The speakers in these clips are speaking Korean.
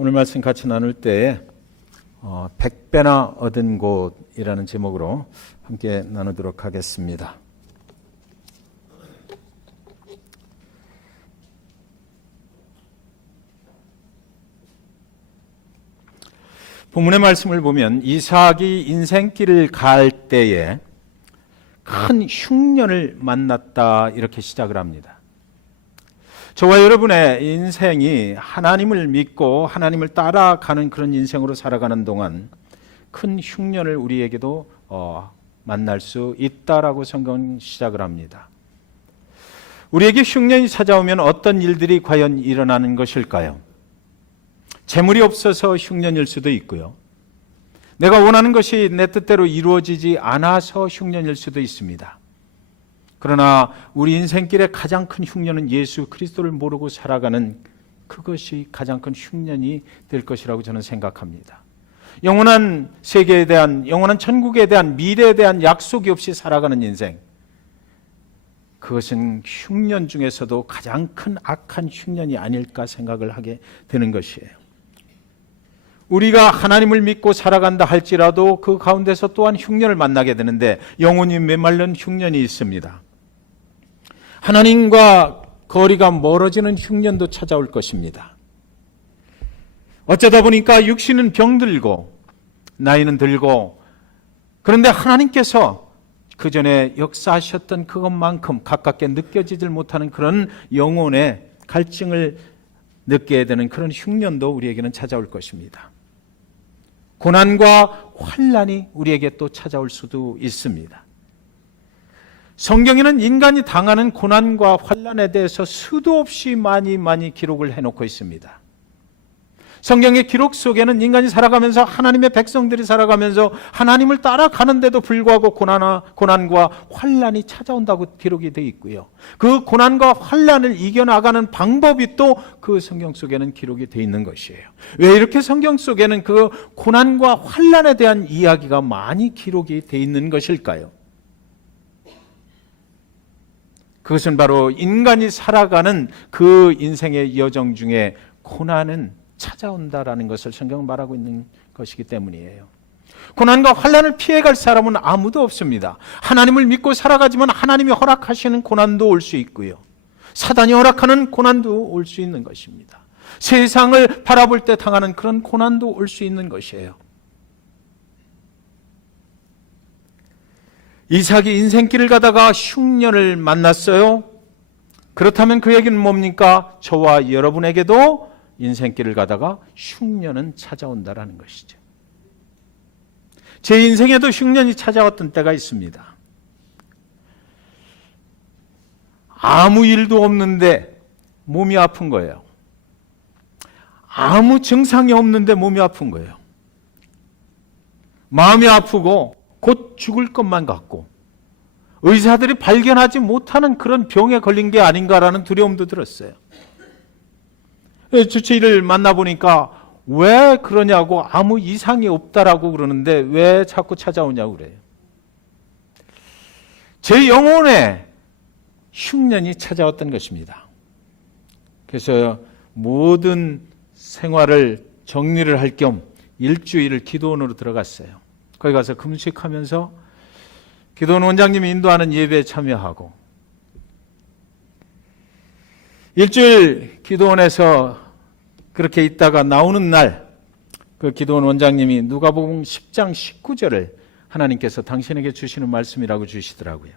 오늘 말씀 같이 나눌 때에 100배나 얻은 곳이라는 제목으로 함께 나누도록 하겠습니다. 본문의 말씀을 보면 이삭이 인생길을 갈 때에 큰 흉년을 만났다 이렇게 시작을 합니다. 저와 여러분의 인생이 하나님을 믿고 하나님을 따라가는 그런 인생으로 살아가는 동안 큰 흉년을 우리에게도 만날 수 있다라고 성경은 시작을 합니다. 우리에게 흉년이 찾아오면 어떤 일들이 과연 일어나는 것일까요? 재물이 없어서 흉년일 수도 있고요. 내가 원하는 것이 내 뜻대로 이루어지지 않아서 흉년일 수도 있습니다. 그러나 우리 인생길의 가장 큰 흉년은 예수 그리스도를 모르고 살아가는 그것이 가장 큰 흉년이 될 것이라고 저는 생각합니다. 영원한 세계에 대한, 영원한 천국에 대한, 미래에 대한 약속이 없이 살아가는 인생, 그것은 흉년 중에서도 가장 큰 악한 흉년이 아닐까 생각을 하게 되는 것이에요. 우리가 하나님을 믿고 살아간다 할지라도 그 가운데서 또한 흉년을 만나게 되는데 영혼이 메말른 흉년이 있습니다. 하나님과 거리가 멀어지는 흉년도 찾아올 것입니다. 어쩌다 보니까 육신은 병들고 나이는 들고, 그런데 하나님께서 그 전에 역사하셨던 그것만큼 가깝게 느껴지질 못하는 그런 영혼의 갈증을 느끼게 되는 그런 흉년도 우리에게는 찾아올 것입니다. 고난과 환난이 우리에게 또 찾아올 수도 있습니다. 성경에는 인간이 당하는 고난과 환난에 대해서 수도 없이 많이 기록을 해놓고 있습니다. 성경의 기록 속에는 인간이 살아가면서, 하나님의 백성들이 살아가면서 하나님을 따라가는데도 불구하고 고난과 환난이 찾아온다고 기록이 되어 있고요. 그 고난과 환난을 이겨나가는 방법이 또 그 성경 속에는 기록이 되어 있는 것이에요. 왜 이렇게 성경 속에는 그 고난과 환난에 대한 이야기가 많이 기록이 되어 있는 것일까요? 그것은 바로 인간이 살아가는 그 인생의 여정 중에 고난은 찾아온다라는 것을 성경은 말하고 있는 것이기 때문이에요. 고난과 환난을 피해갈 사람은 아무도 없습니다. 하나님을 믿고 살아가지만 하나님이 허락하시는 고난도 올 수 있고요. 사단이 허락하는 고난도 올 수 있는 것입니다. 세상을 바라볼 때 당하는 그런 고난도 올 수 있는 것이에요. 이삭이 인생길을 가다가 흉년을 만났어요. 그렇다면 그 얘기는 뭡니까? 저와 여러분에게도 인생길을 가다가 흉년은 찾아온다라는 것이죠. 제 인생에도 흉년이 찾아왔던 때가 있습니다. 아무 일도 없는데 몸이 아픈 거예요. 아무 증상이 없는데 몸이 아픈 거예요. 마음이 아프고 곧 죽을 것만 같고 의사들이 발견하지 못하는 그런 병에 걸린 게 아닌가라는 두려움도 들었어요. 주치의를 만나보니까 왜 그러냐고, 아무 이상이 없다라고 그러는데 왜 자꾸 찾아오냐고 그래요. 제 영혼에 흉년이 찾아왔던 것입니다. 그래서 모든 생활을 정리를 할 겸 일주일을 기도원으로 들어갔어요. 거기 가서 금식하면서 기도원 원장님이 인도하는 예배에 참여하고, 일주일 기도원에서 그렇게 있다가 나오는 날, 그 기도원 원장님이 누가복음 10장 19절을 하나님께서 당신에게 주시는 말씀이라고 주시더라고요.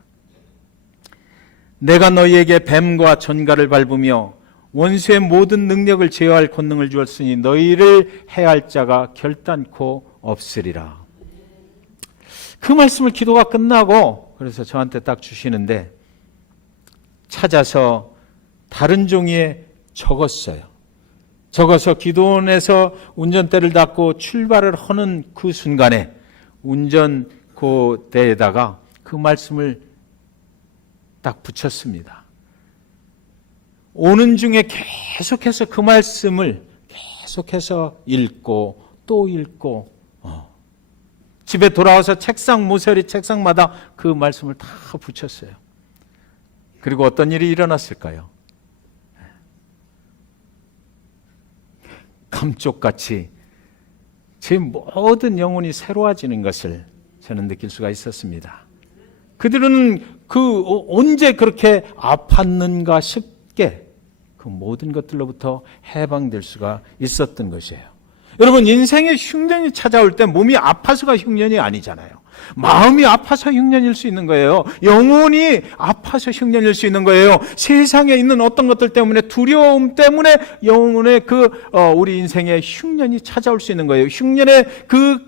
내가 너희에게 뱀과 전갈을 밟으며 원수의 모든 능력을 제어할 권능을 주었으니 너희를 해할 자가 결단코 없으리라. 그 말씀을 기도가 끝나고 그래서 저한테 딱 주시는데, 찾아서 다른 종이에 적었어요. 적어서 기도원에서 운전대를 닫고 출발을 하는 그 순간에 운전대에다가 그 말씀을 딱 붙였습니다. 오는 중에 계속해서 그 말씀을 계속해서 읽고 또 읽고, 집에 돌아와서 책상 모서리 책상마다 그 말씀을 다 붙였어요. 그리고 어떤 일이 일어났을까요? 감쪽같이 제 모든 영혼이 새로워지는 것을 저는 느낄 수가 있었습니다. 그들은 언제 그렇게 아팠는가 싶게 그 모든 것들로부터 해방될 수가 있었던 것이에요. 여러분, 인생의 흉년이 찾아올 때 몸이 아파서가 흉년이 아니잖아요. 마음이 아파서 흉년일 수 있는 거예요. 영혼이 아파서 흉년일 수 있는 거예요. 세상에 있는 어떤 것들 때문에, 두려움 때문에 영혼의 우리 인생에 흉년이 찾아올 수 있는 거예요. 흉년의 그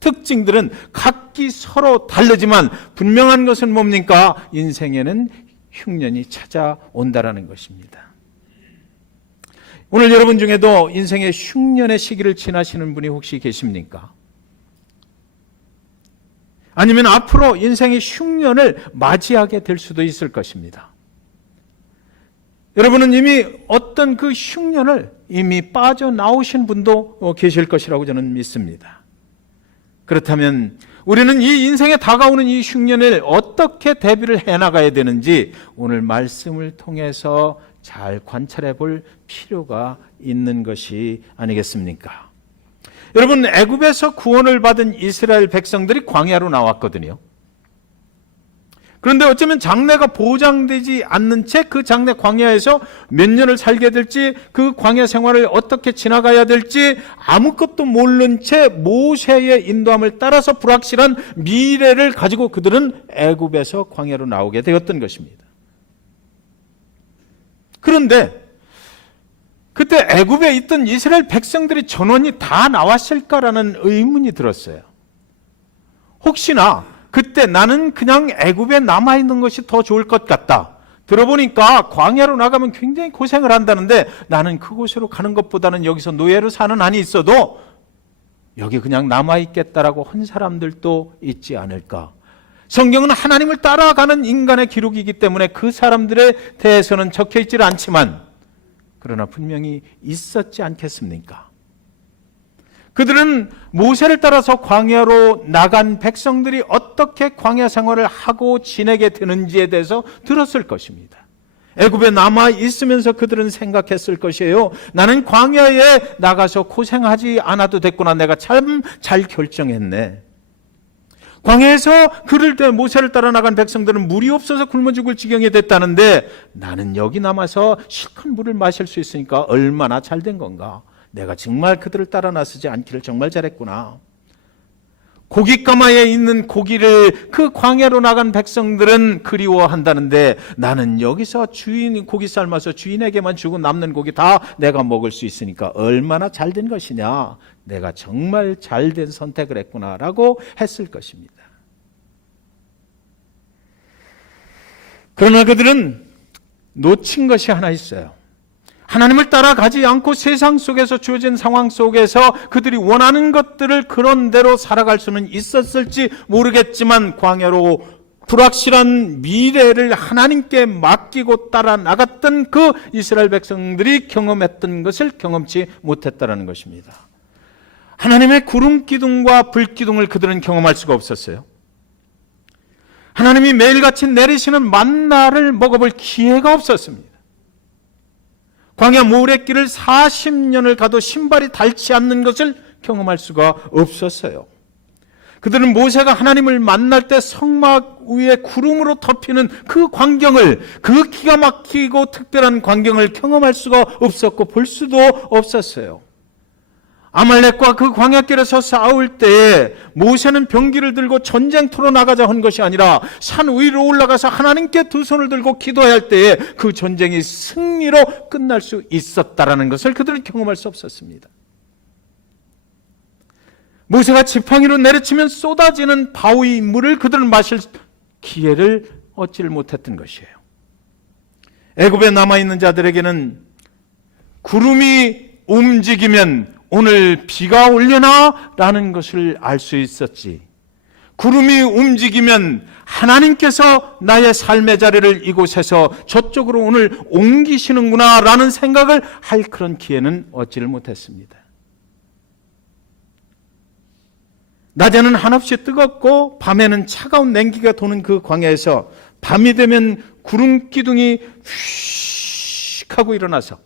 특징들은 각기 서로 다르지만 분명한 것은 뭡니까? 인생에는 흉년이 찾아온다라는 것입니다. 오늘 여러분 중에도 인생의 흉년의 시기를 지나시는 분이 혹시 계십니까? 아니면 앞으로 인생의 흉년을 맞이하게 될 수도 있을 것입니다. 여러분은 이미 어떤 그 흉년을 이미 빠져나오신 분도 계실 것이라고 저는 믿습니다. 그렇다면 우리는 이 인생에 다가오는 이 흉년을 어떻게 대비를 해나가야 되는지 오늘 말씀을 통해서 잘 관찰해 볼 필요가 있는 것이 아니겠습니까? 여러분, 애굽에서 구원을 받은 이스라엘 백성들이 광야로 나왔거든요. 그런데 어쩌면 장래가 보장되지 않는 채 그 장래 광야에서 몇 년을 살게 될지, 그 광야 생활을 어떻게 지나가야 될지 아무것도 모르는 채 모세의 인도함을 따라서 불확실한 미래를 가지고 그들은 애굽에서 광야로 나오게 되었던 것입니다. 그런데 그때 애굽에 있던 이스라엘 백성들이 전원이 다 나왔을까라는 의문이 들었어요. 혹시나 그때 나는 그냥 애굽에 남아있는 것이 더 좋을 것 같다. 들어보니까 광야로 나가면 굉장히 고생을 한다는데 나는 그곳으로 가는 것보다는 여기서 노예로 사는 한이 있어도 여기 그냥 남아있겠다라고 한 사람들도 있지 않을까. 성경은 하나님을 따라가는 인간의 기록이기 때문에 그 사람들에 대해서는 적혀있지 않지만 그러나 분명히 있었지 않겠습니까? 그들은 모세를 따라서 광야로 나간 백성들이 어떻게 광야 생활을 하고 지내게 되는지에 대해서 들었을 것입니다. 애굽에 남아 있으면서 그들은 생각했을 것이에요. 나는 광야에 나가서 고생하지 않아도 됐구나. 내가 참 잘 결정했네. 광야에서 그럴 때 모세를 따라 나간 백성들은 물이 없어서 굶어 죽을 지경이 됐다는데 나는 여기 남아서 실컷 물을 마실 수 있으니까 얼마나 잘된 건가. 내가 정말 그들을 따라 나서지 않기를 정말 잘했구나. 고깃가마에 있는 고기를 그 광야로 나간 백성들은 그리워한다는데 나는 여기서 주인이 고기 삶아서 주인에게만 주고 남는 고기 다 내가 먹을 수 있으니까 얼마나 잘된 것이냐. 내가 정말 잘된 선택을 했구나라고 했을 것입니다. 그러나 그들은 놓친 것이 하나 있어요. 하나님을 따라가지 않고 세상 속에서 주어진 상황 속에서 그들이 원하는 것들을 그런 대로 살아갈 수는 있었을지 모르겠지만 광야로 불확실한 미래를 하나님께 맡기고 따라 나갔던 그 이스라엘 백성들이 경험했던 것을 경험치 못했다는 것입니다. 하나님의 구름 기둥과 불 기둥을 그들은 경험할 수가 없었어요. 하나님이 매일같이 내리시는 만나를 먹어볼 기회가 없었습니다. 광야 모래길을 40년을 가도 신발이 닳지 않는 것을 경험할 수가 없었어요. 그들은 모세가 하나님을 만날 때 성막 위에 구름으로 덮이는 그 광경을, 그 기가 막히고 특별한 광경을 경험할 수가 없었고 볼 수도 없었어요. 아말렉과 그 광야길에서 싸울 때에 모세는 병기를 들고 전쟁터로 나가자 한 것이 아니라 산 위로 올라가서 하나님께 두 손을 들고 기도해야 할 때에 그 전쟁이 승리로 끝날 수 있었다라는 것을 그들은 경험할 수 없었습니다. 모세가 지팡이로 내리치면 쏟아지는 바위 물을 그들은 마실 기회를 얻지를 못했던 것이에요. 애굽에 남아있는 자들에게는 구름이 움직이면 오늘 비가 올려나? 라는 것을 알 수 있었지. 구름이 움직이면 하나님께서 나의 삶의 자리를 이곳에서 저쪽으로 오늘 옮기시는구나 라는 생각을 할 그런 기회는 얻지를 못했습니다. 낮에는 한없이 뜨겁고 밤에는 차가운 냉기가 도는 그 광야에서 밤이 되면 구름 기둥이 휙 하고 일어나서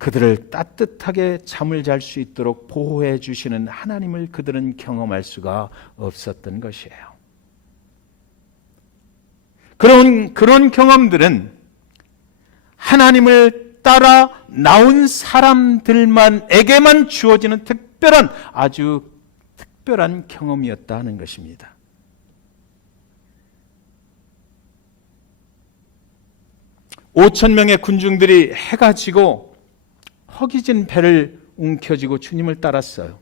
그들을 따뜻하게 잠을 잘 수 있도록 보호해 주시는 하나님을 그들은 경험할 수가 없었던 것이에요. 그런 경험들은 하나님을 따라 나온 사람들에게만 주어지는 아주 특별한 경험이었다 하는 것입니다. (5천 명의) 군중들이 해가 지고 허기진 배를 움켜쥐고 주님을 따랐어요.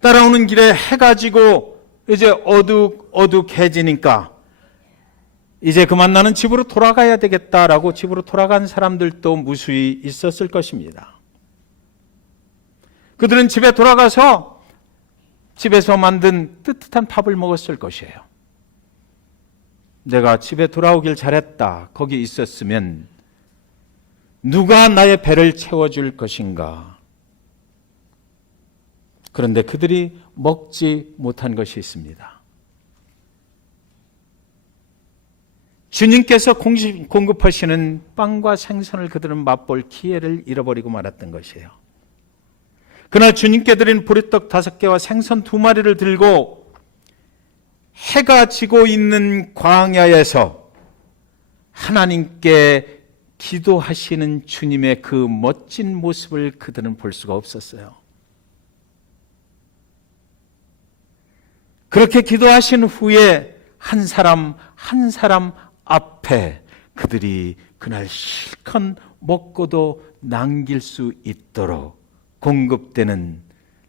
따라오는 길에 해가 지고 이제 어둑해지니까 이제 그만 나는 집으로 돌아가야 되겠다라고 집으로 돌아간 사람들도 무수히 있었을 것입니다. 그들은 집에 돌아가서 집에서 만든 뜨뜻한 밥을 먹었을 것이에요. 내가 집에 돌아오길 잘했다. 거기 있었으면 누가 나의 배를 채워줄 것인가. 그런데 그들이 먹지 못한 것이 있습니다. 주님께서 공급하시는 빵과 생선을 그들은 맛볼 기회를 잃어버리고 말았던 것이에요. 그날 주님께 드린 보리떡 5개와 생선 2마리를 들고 해가 지고 있는 광야에서 하나님께 기도하시는 주님의 그 멋진 모습을 그들은 볼 수가 없었어요. 그렇게 기도하신 후에 한 사람 앞에 그들이 그날 실컷 먹고도 남길 수 있도록 공급되는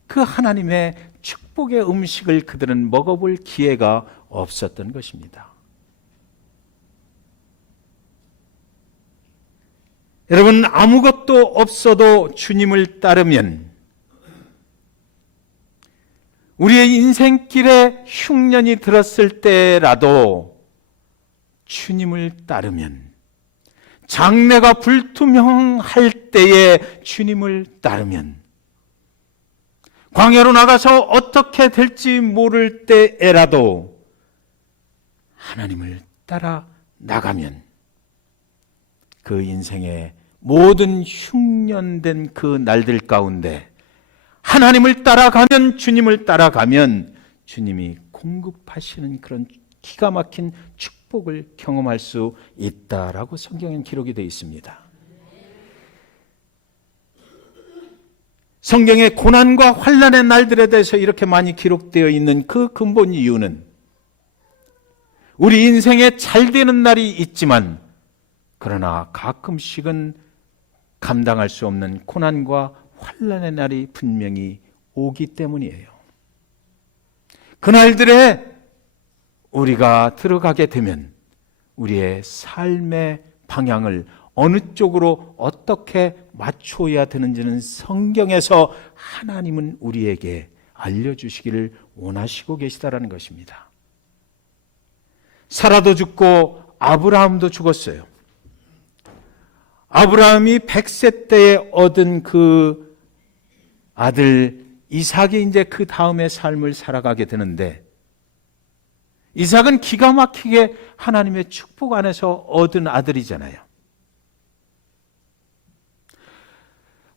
그 하나님의 축복의 음식을 그들은 먹어볼 기회가 없었던 것입니다. 여러분, 아무것도 없어도 주님을 따르면, 우리의 인생길에 흉년이 들었을 때라도 주님을 따르면, 장래가 불투명할 때에 주님을 따르면, 광야로 나가서 어떻게 될지 모를 때에라도 하나님을 따라 나가면 그 인생의 모든 흉년된 그 날들 가운데 하나님을 따라가면, 주님을 따라가면 주님이 공급하시는 그런 기가 막힌 축복을 경험할 수 있다라고 성경엔 기록이 되어 있습니다. 성경의 고난과 환난의 날들에 대해서 이렇게 많이 기록되어 있는 그 근본 이유는 우리 인생에 잘 되는 날이 있지만 그러나 가끔씩은 감당할 수 없는 고난과 환난의 날이 분명히 오기 때문이에요. 그날들에 우리가 들어가게 되면 우리의 삶의 방향을 어느 쪽으로 어떻게 맞춰야 되는지는 성경에서 하나님은 우리에게 알려주시기를 원하시고 계시다라는 것입니다. 사라도 죽고 아브라함도 죽었어요. 아브라함이 100세 때에 얻은 그 아들 이삭이 이제 그 다음의 삶을 살아가게 되는데, 이삭은 기가 막히게 하나님의 축복 안에서 얻은 아들이잖아요.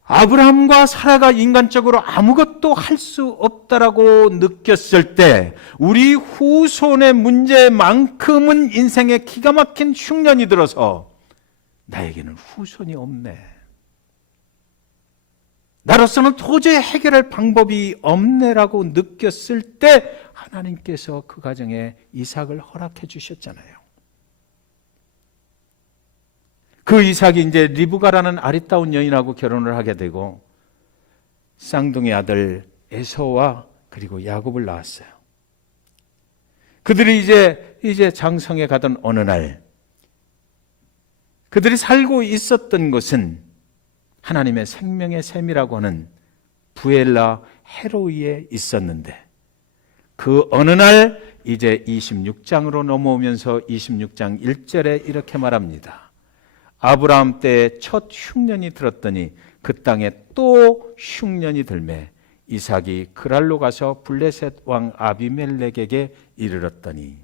아브라함과 사라가 인간적으로 아무것도 할 수 없다라고 느꼈을 때 우리 후손의 문제만큼은 인생에 기가 막힌 흉년이 들어서 나에게는 후손이 없네, 나로서는 도저히 해결할 방법이 없네라고 느꼈을 때 하나님께서 그 가정에 이삭을 허락해 주셨잖아요. 그 이삭이 이제 리브가라는 아리따운 여인하고 결혼을 하게 되고 쌍둥이 아들 에서와 그리고 야곱을 낳았어요. 그들이 이제 장성에 가던 어느 날 그들이 살고 있었던 곳은 하나님의 생명의 샘이라고 하는 부엘라 헤로이에 있었는데, 그 어느 날 이제 26장으로 넘어오면서 26장 1절에 이렇게 말합니다. 아브라함 때에 첫 흉년이 들었더니 그 땅에 또 흉년이 들매 이삭이 그랄로 가서 블레셋 왕 아비멜렉에게 이르렀더니,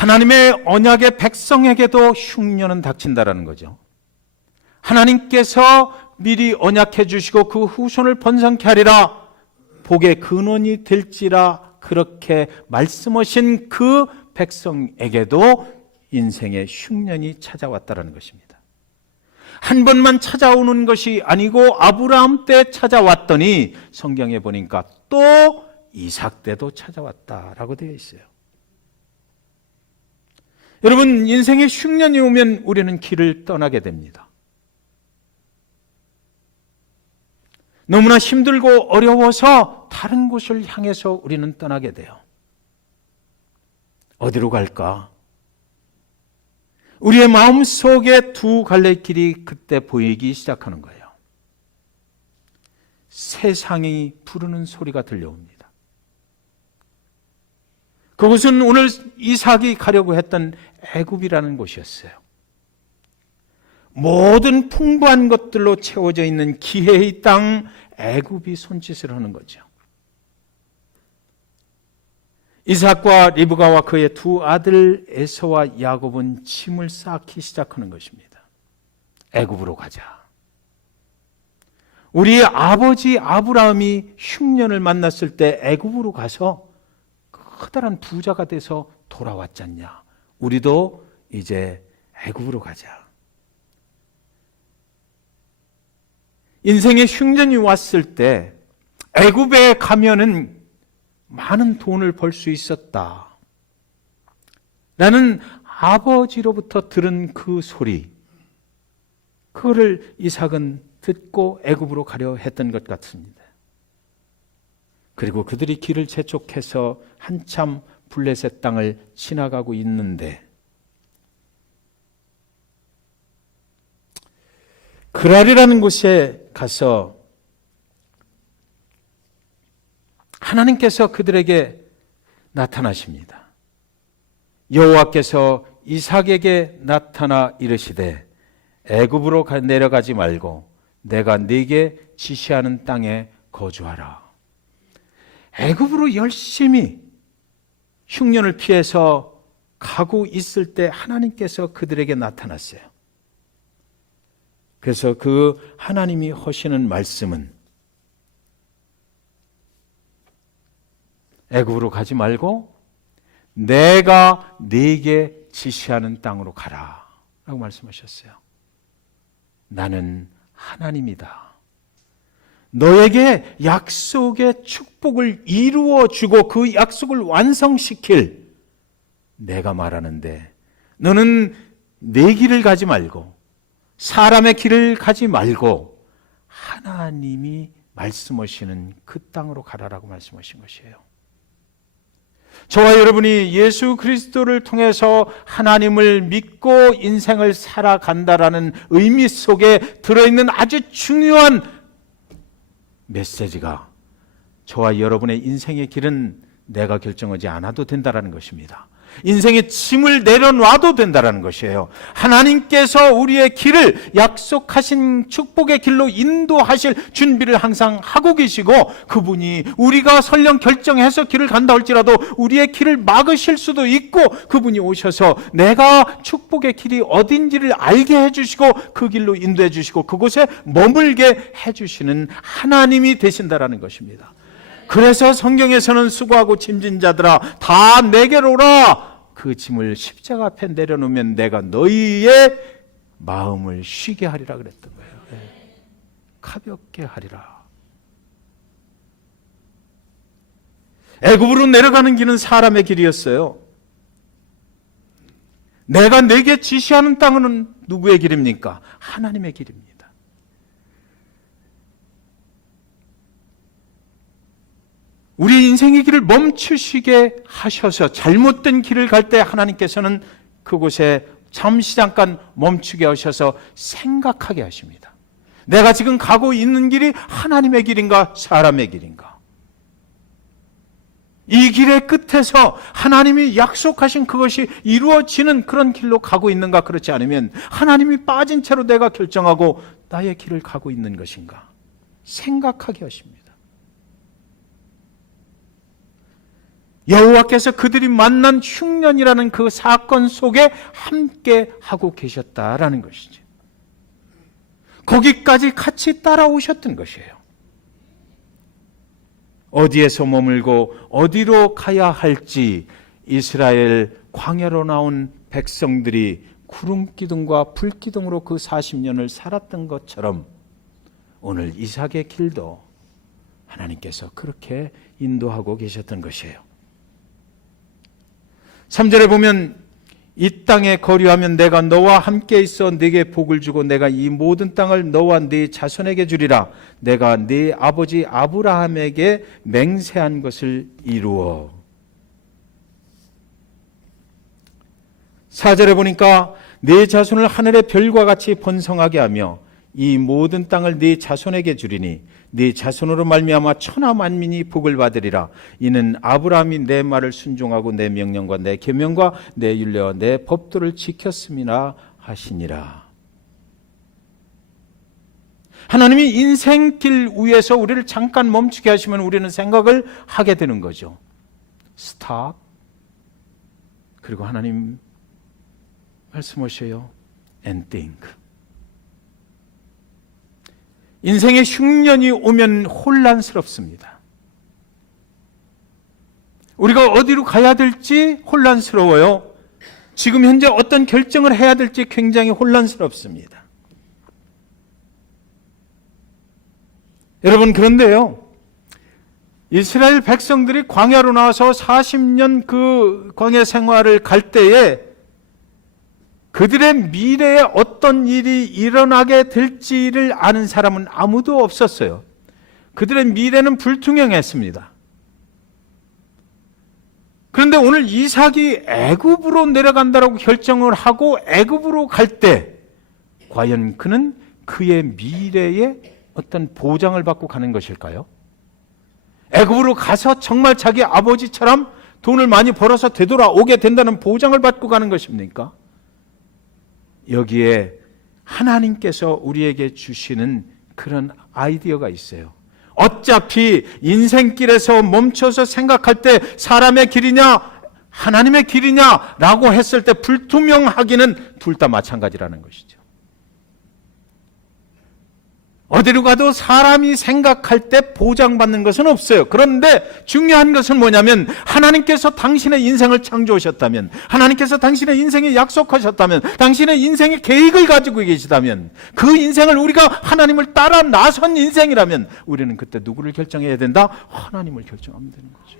하나님의 언약의 백성에게도 흉년은 닥친다라는 거죠. 하나님께서 미리 언약해 주시고 그 후손을 번성케 하리라, 복의 근원이 될지라, 그렇게 말씀하신 그 백성에게도 인생의 흉년이 찾아왔다라는 것입니다. 한 번만 찾아오는 것이 아니고 아브라함 때 찾아왔더니 성경에 보니까 또 이삭 때도 찾아왔다라고 되어 있어요. 여러분, 인생의 흉년이 오면 우리는 길을 떠나게 됩니다. 너무나 힘들고 어려워서 다른 곳을 향해서 우리는 떠나게 돼요. 어디로 갈까? 우리의 마음속에 두 갈래 길이 그때 보이기 시작하는 거예요. 세상이 부르는 소리가 들려옵니다. 그곳은 오늘 이삭이 가려고 했던 애굽이라는 곳이었어요. 모든 풍부한 것들로 채워져 있는 기회의 땅 애굽이 손짓을 하는 거죠. 이삭과 리브가와 그의 두 아들 에서와 야곱은 짐을 쌓기 시작하는 것입니다. 애굽으로 가자. 우리의 아버지 아브라함이 흉년을 만났을 때 애굽으로 가서 커다란 부자가 돼서 돌아왔지 않냐. 우리도 이제 애굽으로 가자. 인생의 흉년이 왔을 때 애굽에 가면은 많은 돈을 벌 수 있었다 라는 아버지로부터 들은 그 소리, 그거를 이삭은 듣고 애굽으로 가려 했던 것 같습니다. 그리고 그들이 길을 재촉해서 한참 블레셋 땅을 지나가고 있는데 그랄이라는 곳에 가서 하나님께서 그들에게 나타나십니다. 여호와께서 이삭에게 나타나 이르시되 애굽으로 내려가지 말고 내가 네게 지시하는 땅에 거주하라. 애굽으로 열심히 흉년을 피해서 가고 있을 때 하나님께서 그들에게 나타났어요. 그래서 그 하나님이 하시는 말씀은 애굽으로 가지 말고 내가 네게 지시하는 땅으로 가라 라고 말씀하셨어요. 나는 하나님이다. 너에게 약속의 축복을 이루어주고 그 약속을 완성시킬 내가 말하는데 너는 내 길을 가지 말고 사람의 길을 가지 말고 하나님이 말씀하시는 그 땅으로 가라라고 말씀하신 것이에요. 저와 여러분이 예수 그리스도를 통해서 하나님을 믿고 인생을 살아간다라는 의미 속에 들어있는 아주 중요한 메시지가 저와 여러분의 인생의 길은 내가 결정하지 않아도 된다라는 것입니다. 인생의 짐을 내려놔도 된다라는 것이에요. 하나님께서 우리의 길을 약속하신 축복의 길로 인도하실 준비를 항상 하고 계시고 그분이 우리가 설령 결정해서 길을 간다 할지라도 우리의 길을 막으실 수도 있고 그분이 오셔서 내가 축복의 길이 어딘지를 알게 해주시고 그 길로 인도해 주시고 그곳에 머물게 해주시는 하나님이 되신다라는 것입니다. 그래서 성경에서는 수고하고 짐진 자들아 다 내게로 오라. 그 짐을 십자가 앞에 내려놓으면 내가 너희의 마음을 쉬게 하리라 그랬던 거예요. 가볍게 하리라. 애굽으로 내려가는 길은 사람의 길이었어요. 내가 내게 지시하는 땅은 누구의 길입니까? 하나님의 길입니다. 우리 인생의 길을 멈추시게 하셔서 잘못된 길을 갈 때 하나님께서는 그곳에 잠시 잠깐 멈추게 하셔서 생각하게 하십니다. 내가 지금 가고 있는 길이 하나님의 길인가 사람의 길인가? 이 길의 끝에서 하나님이 약속하신 그것이 이루어지는 그런 길로 가고 있는가 그렇지 않으면 하나님이 빠진 채로 내가 결정하고 나의 길을 가고 있는 것인가? 생각하게 하십니다. 여호와께서 그들이 만난 흉년이라는 그 사건 속에 함께 하고 계셨다라는 것이죠. 거기까지 같이 따라오셨던 것이에요. 어디에서 머물고 어디로 가야 할지 이스라엘 광야로 나온 백성들이 구름기둥과 불기둥으로 그 40년을 살았던 것처럼 오늘 이삭의 길도 하나님께서 그렇게 인도하고 계셨던 것이에요. 3절에 보면 이 땅에 거류하면 내가 너와 함께 있어 네게 복을 주고 내가 이 모든 땅을 너와 네 자손에게 주리라. 내가 네 아버지 아브라함에게 맹세한 것을 이루어. 4절에 보니까 네 자손을 하늘의 별과 같이 번성하게 하며 이 모든 땅을 네 자손에게 주리니 네 자손으로 말미암아 천하 만민이 복을 받으리라. 이는 아브라함이 내 말을 순종하고 내 명령과 내 계명과 내 율례와 내 법도를 지켰음이라 하시니라. 하나님이 인생길 위에서 우리를 잠깐 멈추게 하시면 우리는 생각을 하게 되는 거죠. 스탑. 그리고 하나님 말씀하셔요. And think. 인생의 흉년이 오면 혼란스럽습니다. 우리가 어디로 가야 될지 혼란스러워요. 지금 현재 어떤 결정을 해야 될지 굉장히 혼란스럽습니다. 여러분, 그런데요, 이스라엘 백성들이 광야로 나와서 40년 그 광야 생활을 갈 때에 그들의 미래에 어떤 일이 일어나게 될지를 아는 사람은 아무도 없었어요. 그들의 미래는 불투명했습니다. 그런데 오늘 이삭이 애굽으로 내려간다라고 결정을 하고 애굽으로 갈 때 과연 그는 그의 미래에 어떤 보장을 받고 가는 것일까요? 애굽으로 가서 정말 자기 아버지처럼 돈을 많이 벌어서 되돌아오게 된다는 보장을 받고 가는 것입니까? 여기에 하나님께서 우리에게 주시는 그런 아이디어가 있어요. 어차피 인생길에서 멈춰서 생각할 때 사람의 길이냐 하나님의 길이냐 라고 했을 때 불투명하기는 둘 다 마찬가지라는 것이죠. 어디로 가도 사람이 생각할 때 보장받는 것은 없어요. 그런데 중요한 것은 뭐냐면 하나님께서 당신의 인생을 창조하셨다면, 하나님께서 당신의 인생에 약속하셨다면, 당신의 인생의 계획을 가지고 계시다면, 그 인생을 우리가 하나님을 따라 나선 인생이라면 우리는 그때 누구를 결정해야 된다? 하나님을 결정하면 되는 거죠.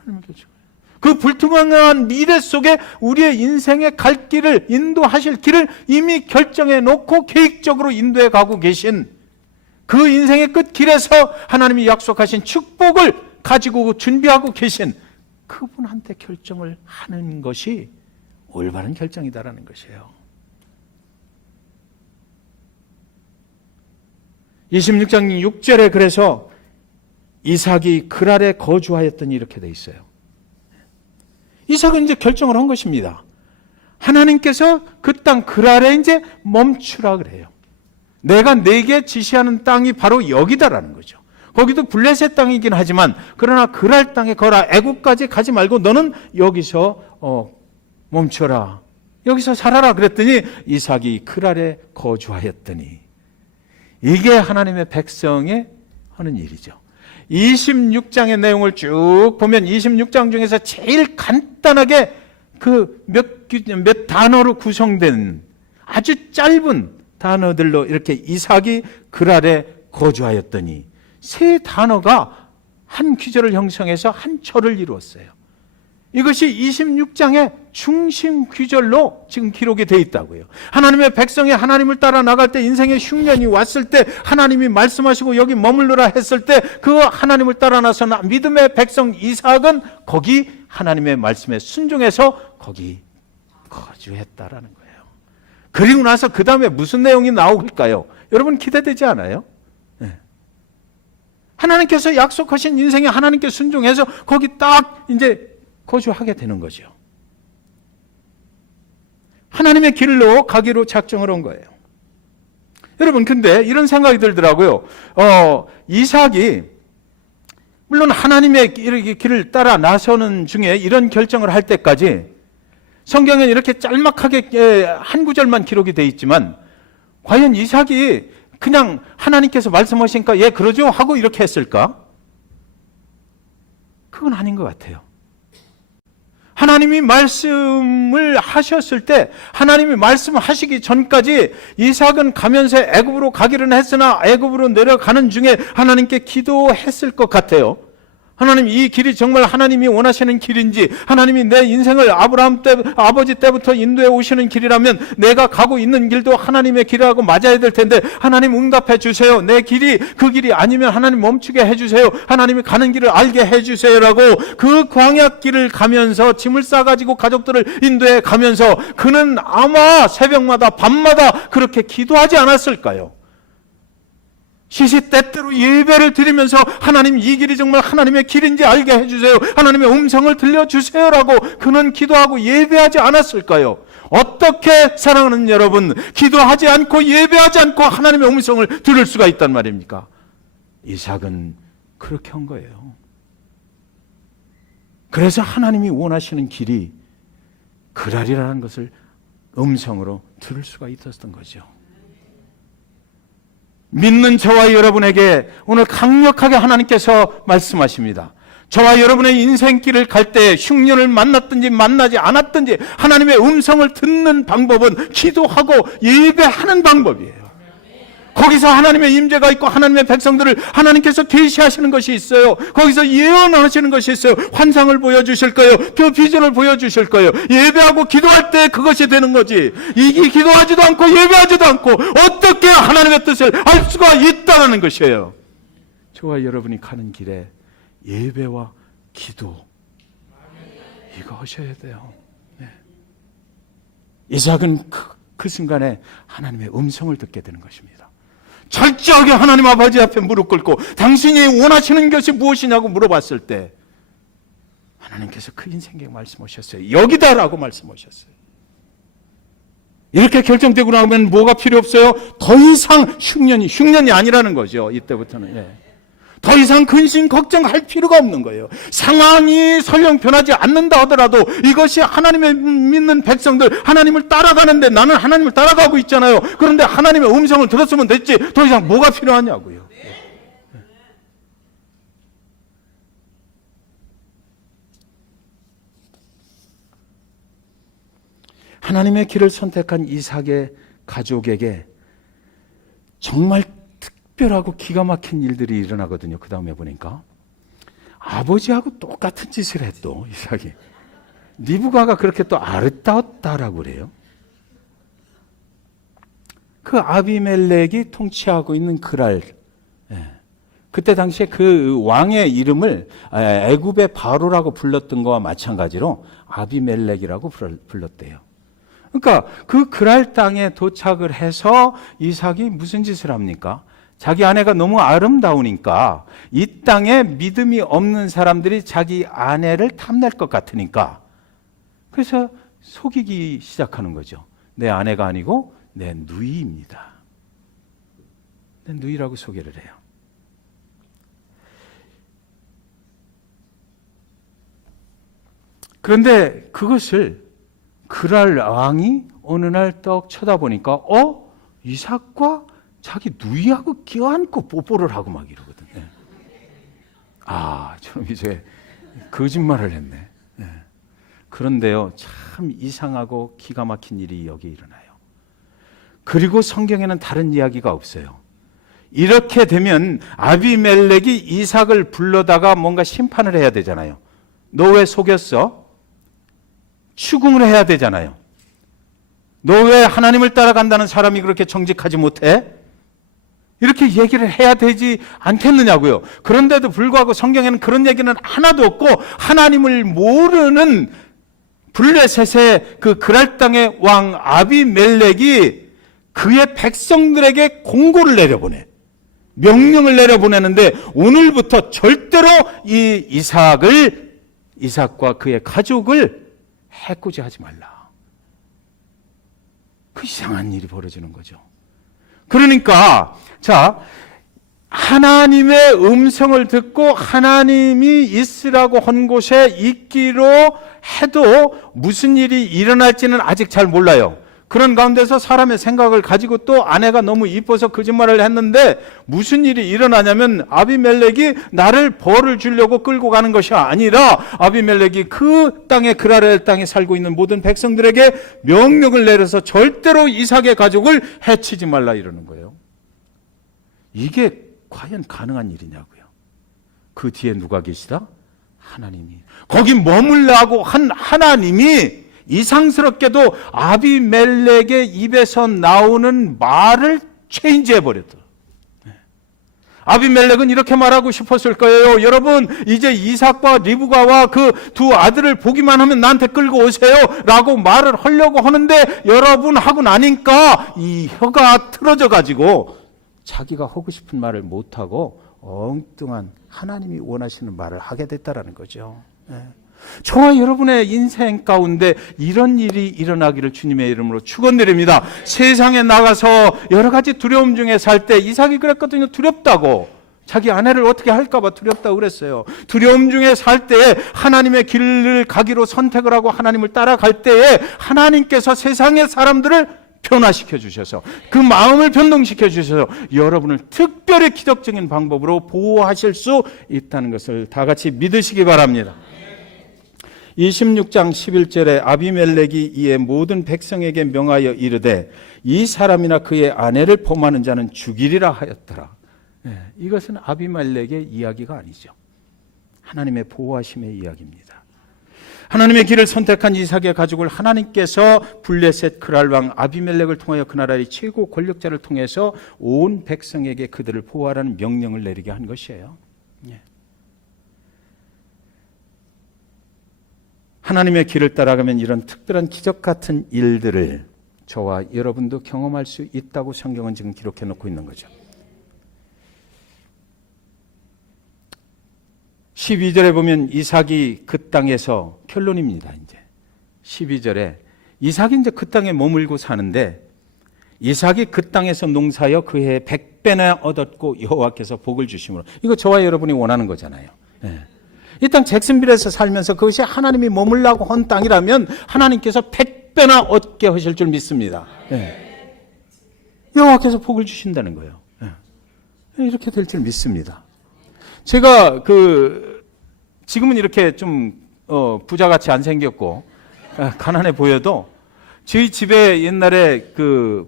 하나님을 결정해요. 그 불투명한 미래 속에 우리의 인생의 갈 길을, 인도하실 길을 이미 결정해 놓고 계획적으로 인도해 가고 계신 그 인생의 끝길에서 하나님이 약속하신 축복을 가지고 준비하고 계신 그분한테 결정을 하는 것이 올바른 결정이다라는 것이에요. 26장 6절에 그래서 이삭이 그랄에 거주하였더니 이렇게 돼 있어요. 이삭은 이제 결정을 한 것입니다. 하나님께서 그 땅 그랄에 이제 멈추라 그래요. 내가 내게 지시하는 땅이 바로 여기다라는 거죠. 거기도 블레셋 땅이긴 하지만 그러나 그랄 땅에 거라. 애국까지 가지 말고 너는 여기서 멈춰라. 여기서 살아라 그랬더니 이삭이 그랄에 거주하였더니 이게 하나님의 백성의 하는 일이죠. 26장의 내용을 쭉 보면 26장 중에서 제일 간단하게 그 몇 단어로 구성된 아주 짧은 단어들로 이렇게 이삭이 그랄에 거주하였더니 세 단어가 한 귀절을 형성해서 한 절을 이루었어요. 이것이 26장의 중심 귀절로 지금 기록이 되어 있다고요. 하나님의 백성이 하나님을 따라 나갈 때 인생의 흉년이 왔을 때 하나님이 말씀하시고 여기 머물러라 했을 때 그 하나님을 따라 나선 믿음의 백성 이삭은 거기 하나님의 말씀에 순종해서 거기 거주했다라는 거예요. 그리고 나서 그 다음에 무슨 내용이 나올까요? 여러분 기대되지 않아요? 네. 하나님께서 약속하신 인생에 하나님께 순종해서 거기 딱 이제 거주하게 되는 거죠. 하나님의 길로 가기로 작정을 한 거예요. 여러분, 근데 이런 생각이 들더라고요. 이삭이 물론 하나님의 길을 따라 나서는 중에 이런 결정을 할 때까지 성경에 이렇게 짤막하게 한 구절만 기록이 되어 있지만 과연 이삭이 그냥 하나님께서 말씀하시니까 예 그러죠 하고 이렇게 했을까? 그건 아닌 것 같아요. 하나님이 말씀을 하셨을 때 하나님이 말씀하시기 전까지 이삭은 가면서 애굽으로 가기는 했으나 애굽으로 내려가는 중에 하나님께 기도했을 것 같아요. 하나님 이 길이 정말 하나님이 원하시는 길인지, 하나님이 내 인생을 아브라함 때 아버지 때부터 인도해 오시는 길이라면 내가 가고 있는 길도 하나님의 길하고 맞아야 될 텐데 하나님 응답해 주세요. 내 길이 그 길이 아니면 하나님 멈추게 해 주세요. 하나님이 가는 길을 알게 해 주세요라고 그 광야 길을 가면서 짐을 싸가지고 가족들을 인도해 가면서 그는 아마 새벽마다 밤마다 그렇게 기도하지 않았을까요? 시시때때로 예배를 드리면서 하나님 이 길이 정말 하나님의 길인지 알게 해주세요. 하나님의 음성을 들려주세요라고 그는 기도하고 예배하지 않았을까요? 어떻게 사랑하는 여러분, 기도하지 않고 예배하지 않고 하나님의 음성을 들을 수가 있단 말입니까? 이삭은 그렇게 한 거예요. 그래서 하나님이 원하시는 길이 그랄이라는 것을 음성으로 들을 수가 있었던 거죠. 믿는 저와 여러분에게 오늘 강력하게 하나님께서 말씀하십니다. 저와 여러분의 인생길을 갈 때 흉년을 만났든지 만나지 않았든지 하나님의 음성을 듣는 방법은 기도하고 예배하는 방법이에요. 거기서 하나님의 임재가 있고 하나님의 백성들을 하나님께서 계시하시는 것이 있어요. 거기서 예언하시는 것이 있어요. 환상을 보여주실 거예요. 그 비전을 보여주실 거예요. 예배하고 기도할 때 그것이 되는 거지. 이게 기도하지도 않고 예배하지도 않고 어떻게 하나님의 뜻을 알 수가 있다는 것이에요. 저와 여러분이 가는 길에 예배와 기도 이거 하셔야 돼요. 네. 이삭은 그 순간에 하나님의 음성을 듣게 되는 것입니다. 철저하게 하나님 아버지 앞에 무릎 꿇고 당신이 원하시는 것이 무엇이냐고 물어봤을 때 하나님께서 그 인생에 말씀하셨어요. 여기다라고 말씀하셨어요. 이렇게 결정되고 나면 뭐가 필요 없어요? 더 이상 흉년이 아니라는 거죠. 이때부터는. 예. 더 이상 근심 걱정할 필요가 없는 거예요. 상황이 설령 변하지 않는다 하더라도 이것이 하나님의 믿는 백성들, 하나님을 따라가는데 나는 하나님을 따라가고 있잖아요. 그런데 하나님의 음성을 들었으면 됐지 더 이상 뭐가 필요하냐고요. 하나님의 길을 선택한 이삭의 가족에게 정말 특별하고 기가 막힌 일들이 일어나거든요. 그 다음에 보니까 아버지하고 똑같은 짓을 했또 이삭이. 리브가가 그렇게 또 아름다웠다라고 그래요. 그 아비멜렉이 통치하고 있는 그랄. 그때 당시에 그 왕의 이름을 애굽의 바로라고 불렀던 거와 마찬가지로 아비멜렉이라고 불렀대요. 그러니까 그 그랄 땅에 도착을 해서 이삭이 무슨 짓을 합니까? 자기 아내가 너무 아름다우니까 이 땅에 믿음이 없는 사람들이 자기 아내를 탐낼 것 같으니까 그래서 속이기 시작하는 거죠. 내 아내가 아니고 내 누이입니다. 내 누이라고 소개를 해요. 그런데 그것을 그랄 왕이 어느 날 떡 쳐다보니까 이삭과 자기 누이하고 껴안고 뽀뽀를 하고 막 이러거든요. 저놈 이제 거짓말을 했네. 그런데요, 참 이상하고 기가 막힌 일이 여기 일어나요. 그리고 성경에는 다른 이야기가 없어요. 이렇게 되면 아비멜렉이 이삭을 불러다가 뭔가 심판을 해야 되잖아요. 너 왜 속였어? 추궁을 해야 되잖아요. 너 왜 하나님을 따라간다는 사람이 그렇게 정직하지 못해? 이렇게 얘기를 해야 되지 않겠느냐고요. 그런데도 불구하고 성경에는 그런 얘기는 하나도 없고 하나님을 모르는 블레셋의 그 그랄 땅의 왕 아비멜렉이 그의 백성들에게 공고를 내려보내. 명령을 내려보내는데 오늘부터 절대로 이 이삭과 그의 가족을 해코지 하지 말라. 그 이상한 일이 벌어지는 거죠. 그러니까 하나님의 음성을 듣고 하나님이 있으라고 한 곳에 있기로 해도 무슨 일이 일어날지는 아직 잘 몰라요. 그런 가운데서 사람의 생각을 가지고 또 아내가 너무 이뻐서 거짓말을 했는데 무슨 일이 일어나냐면 아비멜렉이 나를 벌을 주려고 끌고 가는 것이 아니라 아비멜렉이 그 땅에 그라렐 땅에 살고 있는 모든 백성들에게 명령을 내려서 절대로 이삭의 가족을 해치지 말라 이러는 거예요. 이게 과연 가능한 일이냐고요. 그 뒤에 누가 계시다? 하나님이. 거기 머물라고 한 하나님이 이상스럽게도 아비멜렉의 입에서 나오는 말을 체인지해버렸다. 아비멜렉은 이렇게 말하고 싶었을 거예요. 여러분, 이제 이삭과 리브가와 그 두 아들을 보기만 하면 나한테 끌고 오세요 라고 말을 하려고 하는데 여러분 하고 나니까 이 혀가 틀어져 가지고 자기가 하고 싶은 말을 못하고 엉뚱한 하나님이 원하시는 말을 하게 됐다라는 거죠. 저와 여러분의 인생 가운데 이런 일이 일어나기를 주님의 이름으로 축원드립니다. 세상에 나가서 여러 가지 두려움 중에 살 때 이삭이 그랬거든요. 두렵다고. 자기 아내를 어떻게 할까 봐 두렵다고 그랬어요. 두려움 중에 살 때에 하나님의 길을 가기로 선택을 하고 하나님을 따라갈 때에 하나님께서 세상의 사람들을 변화시켜 주셔서 그 마음을 변동시켜 주셔서 여러분을 특별히 기적적인 방법으로 보호하실 수 있다는 것을 다 같이 믿으시기 바랍니다. 26장 11절에 아비멜렉이 이에 모든 백성에게 명하여 이르되 이 사람이나 그의 아내를 범하는 자는 죽이리라 하였더라. 이것은 아비멜렉의 이야기가 아니죠. 하나님의 보호하심의 이야기입니다. 하나님의 길을 선택한 이삭의 가족을 하나님께서 블레셋 그랄 왕 아비멜렉을 통하여 그 나라의 최고 권력자를 통해서 온 백성에게 그들을 보호하라는 명령을 내리게 한 것이에요. 하나님의 길을 따라가면 이런 특별한 기적 같은 일들을 저와 여러분도 경험할 수 있다고 성경은 지금 기록해 놓고 있는 거죠. 12절에 보면 이삭이 그 땅에서 결론입니다. 이제 12절에 이삭이 이제 그 땅에 머물고 사는데 이삭이 그 땅에서 농사하여 그 해에 100배나 얻었고 여호와께서 복을 주심으로. 이거 저와 여러분이 원하는 거잖아요. 이 땅 잭슨빌에서 살면서 그것이 하나님이 머물라고 한 땅이라면 하나님께서 100배나 얻게 하실 줄 믿습니다. 여호와께서 복을 주신다는 거예요. 이렇게 될 줄 믿습니다. 제가 지금은 이렇게 좀 부자같이 안 생겼고 가난해 보여도 저희 집에 옛날에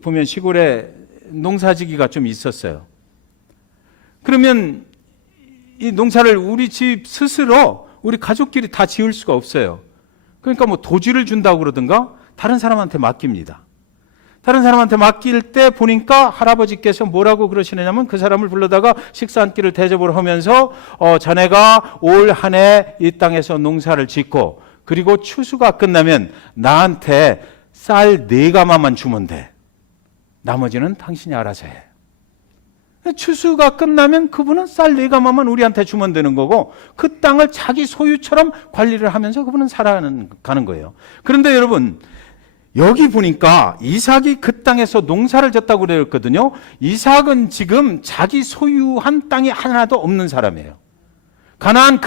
보면 시골에 농사지기가 좀 있었어요. 그러면 이 농사를 우리 집 스스로 우리 가족끼리 다 지을 수가 없어요. 그러니까 뭐 도지를 준다고 그러든가 다른 사람한테 맡깁니다. 다른 사람한테 맡길 때 보니까 할아버지께서 뭐라고 그러시느냐면 그 사람을 불러다가 식사 한 끼를 대접을 하면서 자네가 올 한 해 이 땅에서 농사를 짓고 그리고 추수가 끝나면 나한테 쌀 4가마만 주면 돼. 나머지는 당신이 알아서 해. 추수가 끝나면 그분은 쌀 4가마만 우리한테 주면 되는 거고 그 땅을 자기 소유처럼 관리를 하면서 그분은 살아가는 거예요. 그런데 여러분 여기 보니까 이삭이 그 땅에서 농사를 졌다고 그랬거든요. 이삭은 지금 자기 소유한 땅이 하나도 없는 사람이에요. 가나안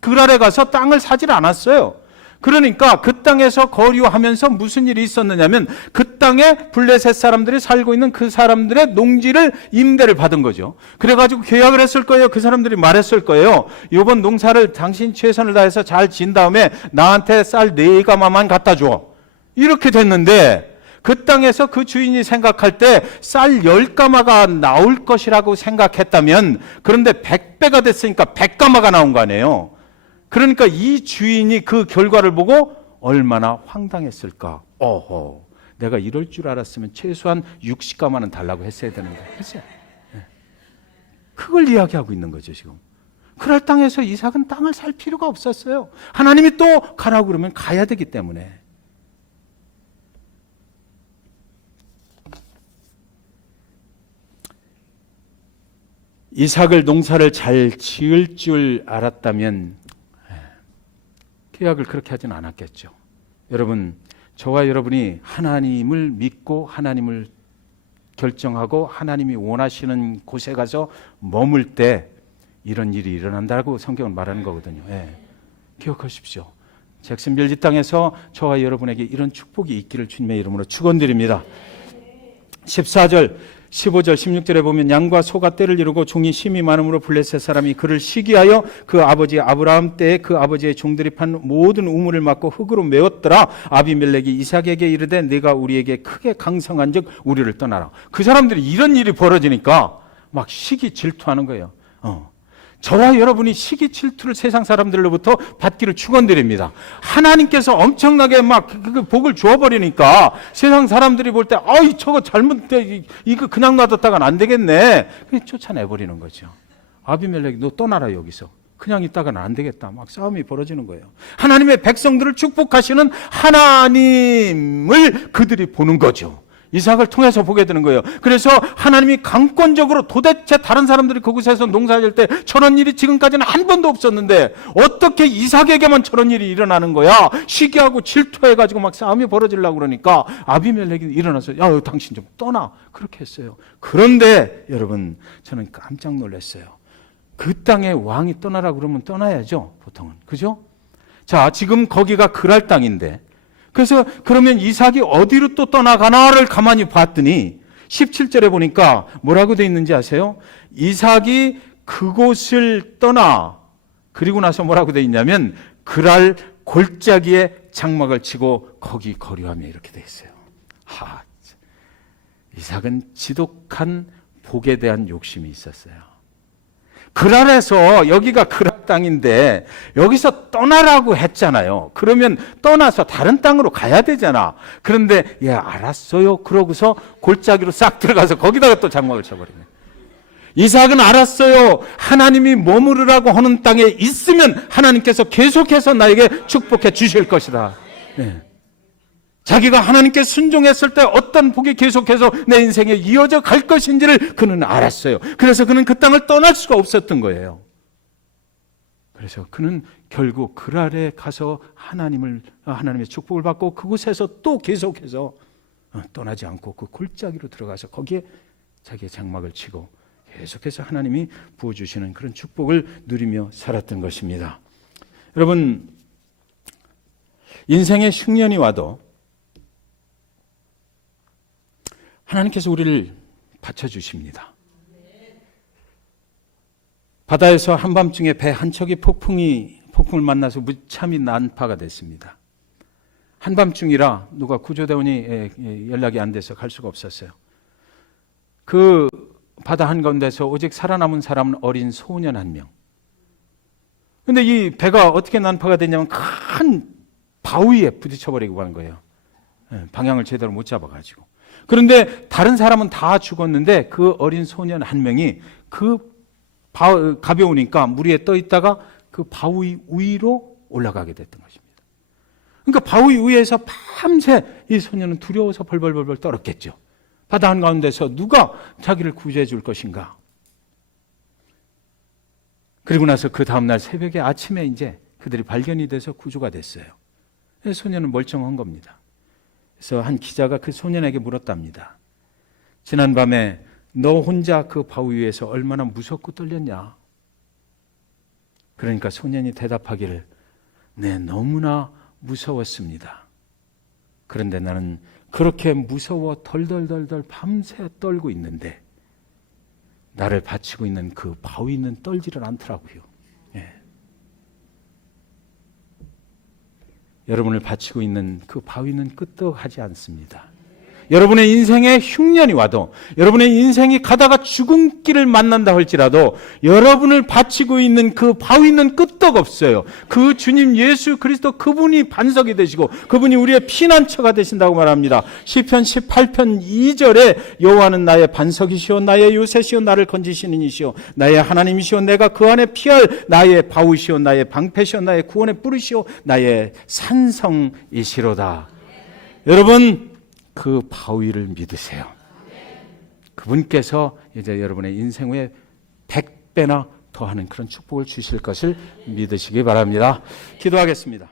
그랄에 가서 땅을 사질 않았어요. 그러니까 그 땅에서 거류하면서 무슨 일이 있었느냐면 그 땅에 블레셋 사람들이 살고 있는 그 사람들의 농지를 임대를 받은 거죠. 그래가지고 계약을 했을 거예요. 그 사람들이 말했을 거예요. 이번 농사를 당신 최선을 다해서 잘 지은 다음에 나한테 쌀 4가마만 갖다 줘. 이렇게 됐는데 그 땅에서 그 주인이 생각할 때 쌀 10가마가 나올 것이라고 생각했다면 그런데 100배가 됐으니까 100가마가 나온 거 아니에요. 그러니까 이 주인이 그 결과를 보고 얼마나 황당했을까. 내가 이럴 줄 알았으면 최소한 60가마는 달라고 했어야 되는데 했어요. 그걸 이야기하고 있는 거죠 지금. 그럴 땅에서 이삭은 땅을 살 필요가 없었어요. 하나님이 또 가라고 그러면 가야 되기 때문에. 이삭을 농사를 잘 지을 줄 알았다면 계약을 그렇게 하진 않았겠죠. 여러분, 저와 여러분이 하나님을 믿고 하나님을 결정하고 하나님이 원하시는 곳에 가서 머물 때 이런 일이 일어난다고 성경은 말하는 거거든요. 예. 기억하십시오. 잭슨빌 이 땅에서 저와 여러분에게 이런 축복이 있기를 주님의 이름으로 축원드립니다. 14절, 15절, 16절에 보면 양과 소가 떼를 이루고 종이 심이 많음으로 블레셋 사람이 그를 시기하여 그 아버지 아브라함 때에 그 아버지의 종들이 판 모든 우물을 막고 흙으로 메웠더라. 아비멜렉이 이삭에게 이르되 네가 우리에게 크게 강성한즉 우리를 떠나라. 그 사람들이 이런 일이 벌어지니까 막 시기 질투하는 거예요. 저와 여러분이 시기 질투를 세상 사람들로부터 받기를 축원드립니다. 하나님께서 엄청나게 막 그 복을 주어버리니까 세상 사람들이 볼 때 아이 저거 잘못돼 이거 그냥 놔뒀다간 안 되겠네. 그냥 쫓아내버리는 거죠. 아비멜렉이 너 떠나라 여기서. 그냥 있다가는 안 되겠다. 막 싸움이 벌어지는 거예요. 하나님의 백성들을 축복하시는 하나님을 그들이 보는 거죠. 이삭을 통해서 보게 되는 거예요. 그래서 하나님이 강권적으로 도대체 다른 사람들이 그곳에서 농사질 때 저런 일이 지금까지는 한 번도 없었는데 어떻게 이삭에게만 저런 일이 일어나는 거야? 시기하고 질투해가지고 막 싸움이 벌어지려고 그러니까 아비멜렉이 일어나서 야 당신 좀 떠나 그렇게 했어요. 그런데 여러분 저는 깜짝 놀랐어요. 그 땅의 왕이 떠나라 그러면 떠나야죠 보통은. 그죠? 자 지금 거기가 그랄 땅인데 그래서 그러면 이삭이 어디로 또 떠나가나를 가만히 봤더니 17절에 보니까 뭐라고 돼 있는지 아세요? 이삭이 그곳을 떠나 그리고 나서 뭐라고 돼 있냐면 그랄 골짜기에 장막을 치고 거기 거류하며 이렇게 돼 있어요. 이삭은 지독한 복에 대한 욕심이 있었어요. 그랄에서 여기가 그랄 땅인데 여기서 떠나라고 했잖아요. 그러면 떠나서 다른 땅으로 가야 되잖아. 그런데 예 알았어요. 그러고서 골짜기로 싹 들어가서 거기다가 또 장막을 쳐버리네. 이삭은 알았어요. 하나님이 머무르라고 하는 땅에 있으면 하나님께서 계속해서 나에게 축복해 주실 것이다. 네. 자기가 하나님께 순종했을 때 어떤 복이 계속해서 내 인생에 이어져 갈 것인지를 그는 알았어요. 그래서 그는 그 땅을 떠날 수가 없었던 거예요. 그래서 그는 결국 그랄에 가서 하나님의 축복을 받고 그곳에서 또 계속해서 떠나지 않고 그 골짜기로 들어가서 거기에 자기의 장막을 치고 계속해서 하나님이 부어주시는 그런 축복을 누리며 살았던 것입니다. 여러분 인생의 흉년이 와도 하나님께서 우리를 받쳐주십니다. 바다에서 한밤중에 배 한 척이 폭풍을 만나서 무참히 난파가 됐습니다. 한밤중이라 누가 구조대원이 연락이 안 돼서 갈 수가 없었어요. 그 바다 한가운데서 오직 살아남은 사람은 어린 소년 한 명. 그런데 이 배가 어떻게 난파가 됐냐면 큰 바위에 부딪혀버리고 간 거예요. 방향을 제대로 못 잡아가지고. 그런데 다른 사람은 다 죽었는데 그 어린 소년 한 명이 가벼우니까 물 위에 떠 있다가 그 바위 위로 올라가게 됐던 것입니다. 그러니까 바위 위에서 밤새 이 소년은 두려워서 벌벌벌 떨었겠죠. 바다 한가운데서 누가 자기를 구조해 줄 것인가. 그리고 나서 그 다음날 새벽에 아침에 이제 그들이 발견이 돼서 구조가 됐어요. 소년은 멀쩡한 겁니다. 그래서 한 기자가 그 소년에게 물었답니다. 지난밤에 너 혼자 그 바위 위에서 얼마나 무섭고 떨렸냐? 그러니까 소년이 대답하기를 네, 너무나 무서웠습니다. 그런데 나는 그렇게 무서워 덜덜덜 밤새 떨고 있는데 나를 받치고 있는 그 바위는 떨지를 않더라고요. 예. 여러분을 받치고 있는 그 바위는 끄떡하지 않습니다. 여러분의 인생에 흉년이 와도 여러분의 인생이 가다가 죽음길을 만난다 할지라도 여러분을 받치고 있는 그 바위는 끄떡 없어요. 그 주님 예수 그리스도 그분이 반석이 되시고 그분이 우리의 피난처가 되신다고 말합니다. 시편 18편 2절에 여호와는 나의 반석이시오 나의 요새시오 나를 건지시는 이시오 나의 하나님이시오 내가 그 안에 피할 나의 바위시오 나의 방패시오 나의 구원의 뿌리시오 나의 산성이시로다. 여러분 그 바위를 믿으세요. 그분께서 이제 여러분의 인생 후에 100배나 더하는 그런 축복을 주실 것을 믿으시기 바랍니다. 기도하겠습니다.